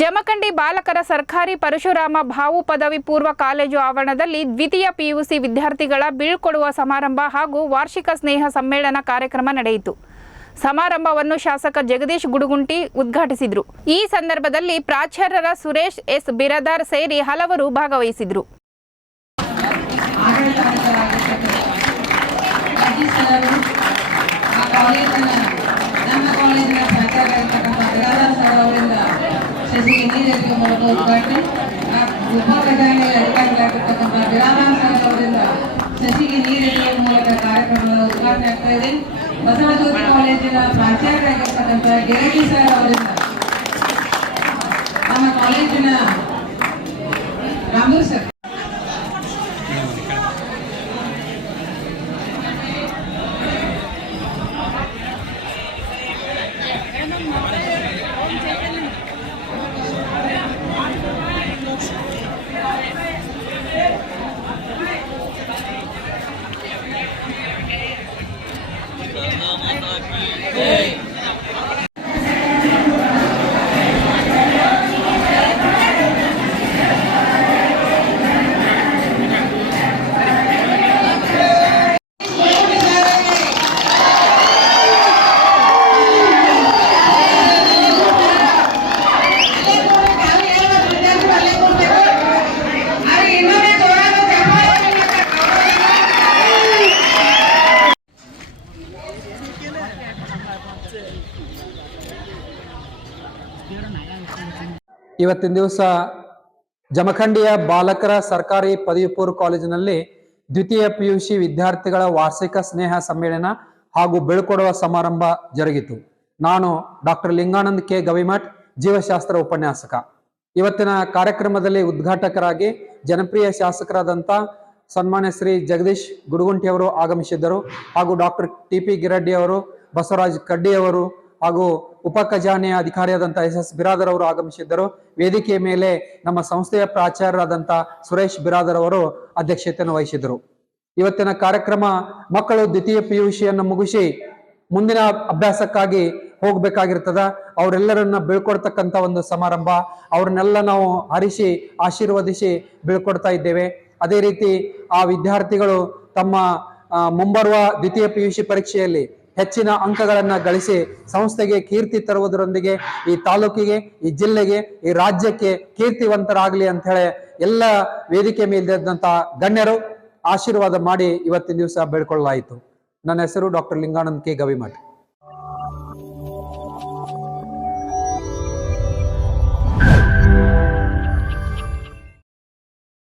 ಜಮಖಂಡಿ ಬಾಲಕರ ಸರ್ಕಾರಿ ಪರಶುರಾಮ ಭಾವು ಪದವಿ ಪೂರ್ವ ಕಾಲೇಜು ಆವರಣದಲ್ಲಿ ದ್ವಿತೀಯ ಪಿಯುಸಿ ವಿದ್ಯಾರ್ಥಿಗಳ ಬೀಳ್ಕೊಡುವ ಸಮಾರಂಭ ಹಾಗೂ ವಾರ್ಷಿಕ ಸ್ನೇಹ ಸಮ್ಮೇಳನ ಕಾರ್ಯಕ್ರಮ ನಡೆಯಿತು. ಸಮಾರಂಭವನ್ನು ಶಾಸಕ ಜಗದೀಶ್ ಗುಡುಗುಂಟಿ ಉದ್ಘಾಟಿಸಿದರು. ಈ ಸಂದರ್ಭದಲ್ಲಿ ಪ್ರಾಚಾರ್ಯರ ಸುರೇಶ್ ಎಸ್ ಬಿರದಾರ್ ಸೇರಿ ಹಲವರು ಭಾಗವಹಿಸಿದರು. ನಮ್ಮ ಶಶಿಗೆ ನೀರೆರಿಗೆ ಮೂಲಕ ಉದ್ಘಾಟನೆ. ಆ ಉಪ ಖಜಾನೆ ಅಧಿಕಾರಿಗಳಾಗಿರ್ತಕ್ಕಂಥ ಬಿರಾದಾರ್ ಸರ್ ಅವರಿಂದ ಶಶಿಗೆ ನೀರೆರೆಯುವ ಮೂಲಕ ಕಾರ್ಯಕ್ರಮದ ಉದ್ಘಾಟನೆ ಆಗ್ತಾ ಇದೆ. ಬಸವಜ್ಯೋತಿ ಕಾಲೇಜಿನ ಪ್ರಾಚಾರ್ಯರಾಗಿರ್ತಕ್ಕಂಥ ಗಿರಡಿ ಸರ್ ಅವರಿಂದ ನಮ್ಮ ಕಾಲೇಜಿನ ರಾಮು ಸರ್. কি ಇವತ್ತಿನ ದಿವಸ ಜಮಖಂಡಿಯ ಬಾಲಕರ ಸರ್ಕಾರಿ ಪದವಿ ಪೂರ್ವ ಕಾಲೇಜಿನಲ್ಲಿ ದ್ವಿತೀಯ ಪಿಯುಸಿ ವಿದ್ಯಾರ್ಥಿಗಳ ವಾರ್ಷಿಕ ಸ್ನೇಹ ಸಮ್ಮೇಳನ ಹಾಗೂ ಬೀಳ್ಕೊಡುವ ಸಮಾರಂಭ ಜರುಗಿತು. ನಾನು ಡಾಕ್ಟರ್ ಲಿಂಗಾನಂದ್ ಕೆ. ಗವಿಮಠ್, ಜೀವಶಾಸ್ತ್ರ ಉಪನ್ಯಾಸಕ. ಇವತ್ತಿನ ಕಾರ್ಯಕ್ರಮದಲ್ಲಿ ಉದ್ಘಾಟಕರಾಗಿ ಜನಪ್ರಿಯ ಶಾಸಕರಾದಂಥ ಸನ್ಮಾನ್ಯ ಶ್ರೀ ಜಗದೀಶ್ ಗುಡುಗುಂಟಿಯವರು ಆಗಮಿಸಿದ್ದರು ಹಾಗೂ ಡಾಕ್ಟರ್ ಟಿ. ಪಿ. ಗಿರಡ್ಡಿ ಅವರು, ಬಸವರಾಜ್ ಕಡ್ಡಿಯವರು ಹಾಗೂ ಉಪ ಖಜಾನೆಯ ಅಧಿಕಾರಿಯಾದಂಥ ಎಸ್ ಎಸ್ ಬಿರಾದರ್ ಅವರು ಆಗಮಿಸಿದ್ದರು. ವೇದಿಕೆಯ ಮೇಲೆ ನಮ್ಮ ಸಂಸ್ಥೆಯ ಪ್ರಾಚಾರ್ಯರಾದಂಥ ಸುರೇಶ್ ಬಿರಾದರ್ ಅವರು ಅಧ್ಯಕ್ಷತೆಯನ್ನು ವಹಿಸಿದರು ಇವತ್ತಿನ ಕಾರ್ಯಕ್ರಮ ಮಕ್ಕಳು ದ್ವಿತೀಯ ಪಿಯುಸಿಯನ್ನು ಮುಗಿಸಿ ಮುಂದಿನ ಅಭ್ಯಾಸಕ್ಕಾಗಿ ಹೋಗ್ಬೇಕಾಗಿರ್ತದ. ಅವರೆಲ್ಲರನ್ನ ಬೀಳ್ಕೊಡ್ತಕ್ಕಂಥ ಒಂದು ಸಮಾರಂಭ. ಅವ್ರನ್ನೆಲ್ಲ ನಾವು ಹರಿಸಿ, ಆಶೀರ್ವದಿಸಿ ಬೀಳ್ಕೊಡ್ತಾ ಇದ್ದೇವೆ. ಅದೇ ರೀತಿ ಆ ವಿದ್ಯಾರ್ಥಿಗಳು ತಮ್ಮ ಮುಂಬರುವ ದ್ವಿತೀಯ ಪಿಯುಸಿ ಪರೀಕ್ಷೆಯಲ್ಲಿ ಹೆಚ್ಚಿನ ಅಂಕಗಳನ್ನ ಗಳಿಸಿ ಸಂಸ್ಥೆಗೆ ಕೀರ್ತಿ ತರುವುದರೊಂದಿಗೆ ಈ ತಾಲೂಕಿಗೆ, ಈ ಜಿಲ್ಲೆಗೆ, ಈ ರಾಜ್ಯಕ್ಕೆ ಕೀರ್ತಿವಂತರಾಗಲಿ ಅಂತ ಹೇಳಿ ಎಲ್ಲ ವೇದಿಕೆ ಮೇಲಿದ್ದಂಥ ಗಣ್ಯರು ಆಶೀರ್ವಾದ ಮಾಡಿ ಇವತ್ತಿನ ದಿವಸ ಬೇಡ್ಕೊಳ್ಳಲಾಯಿತು. ನನ್ನ ಹೆಸರು ಡಾಕ್ಟರ್ ಲಿಂಗಾನಂದ್ ಕೆ. ಗವಿಮಠ್.